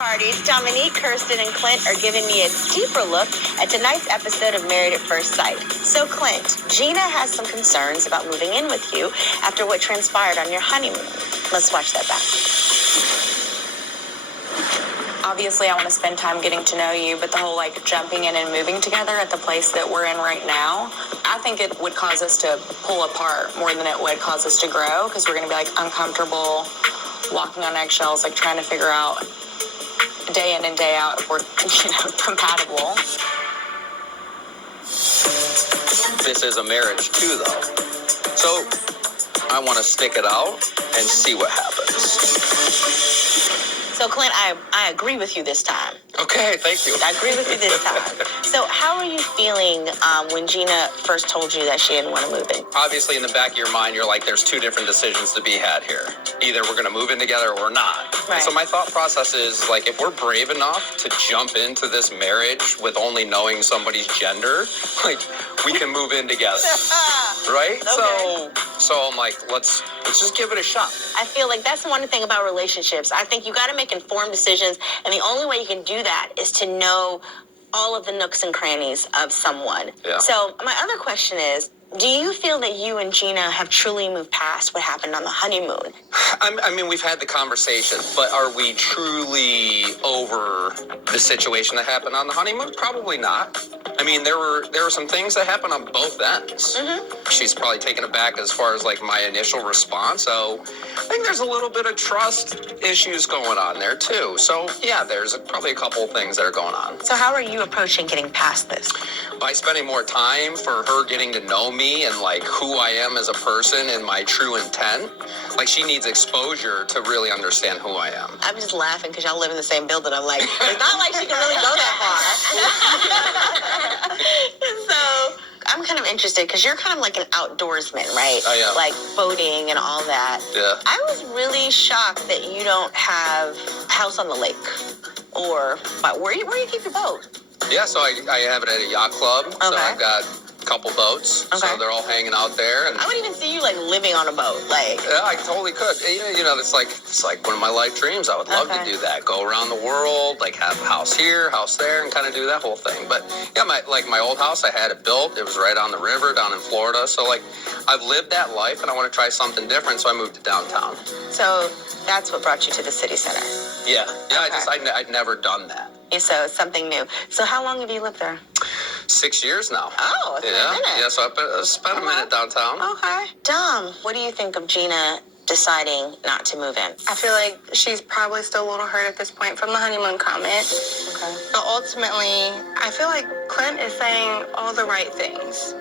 Parties, Dominique, Kirsten, and Clint are giving me a deeper look at tonight's episode of Married at First Sight. So, Clint, Gina has some concerns about moving in with you after what transpired on your honeymoon. Let's watch that back. Obviously, I want to spend time getting to know you, but the whole jumping in and moving together at the place that we're in right now, I think it would cause us to pull apart more than it would cause us to grow, because we're going to be uncomfortable, walking on eggshells, trying to figure out day in and day out if we're compatible. This is a marriage too, though, so I want to stick it out and see what happens. So, Clint, I agree with you this time. Okay, thank you. I agree with you this time. So how are you feeling when Gina first told you that she didn't want to move in? Obviously, in the back of your mind, you're like, there's two different decisions to be had here. Either we're going to move in together or we're not. Right. So my thought process is, if we're brave enough to jump into this marriage with only knowing somebody's gender, we can move in together. Right? Okay. So I'm like, let's just give it a shot. I feel like that's the one thing about relationships. I think you got to make informed decisions, and the only way you can do that is to know all of the nooks and crannies of someone. Yeah. So my other question is, do you feel that you and Gina have truly moved past what happened on the honeymoon? I mean, we've had the conversation, but are we truly over the situation that happened on the honeymoon? Probably not. I mean, there were some things that happened on both ends. Mm-hmm. She's probably taken aback as far as my initial response. So I think there's a little bit of trust issues going on there too. So yeah, there's probably a couple of things that are going on. So how are you approaching getting past this? By spending more time for her getting to know me and who I am as a person and my true intent. She needs exposure to really understand who I am. I'm just laughing because y'all live in the same building. I'm like, it's not like she can really go that far. So I'm kind of interested because you're kind of like an outdoorsman, right? I am. Boating and all that. Yeah. I was really shocked that you don't have a house on the lake. But where do you keep your boat? Yeah, so I have it at a yacht club. Okay. So I've got a couple boats. Okay. So they're all hanging out there. And I would even see you living on a boat. Yeah, I totally could. It's like one of my life dreams. I would love to do that. Go around the world, have a house here, house there, and kind of do that whole thing. But yeah, my old house, I had it built. It was right on the river down in Florida. So I've lived that life and I want to try something different. So I moved to downtown. So that's what brought you to the city center. Yeah. Yeah. Okay. I'd never done that. Yeah, so it's something new. So how long have you lived there? 6 years now. Oh, it's been a minute. Yeah, so I spent a minute downtown. Okay. Dom, what do you think of Gina deciding not to move in? I feel like she's probably still a little hurt at this point from the honeymoon comment. Okay. But ultimately, I feel like Clint is saying all the right things,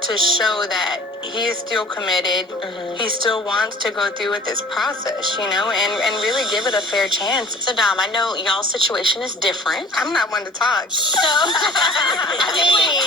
to show that he is still committed. Mm-hmm. He still wants to go through with this process, and really give it a fair chance. So, Dom, I know y'all's situation is different. I'm not one to talk. So, I mean,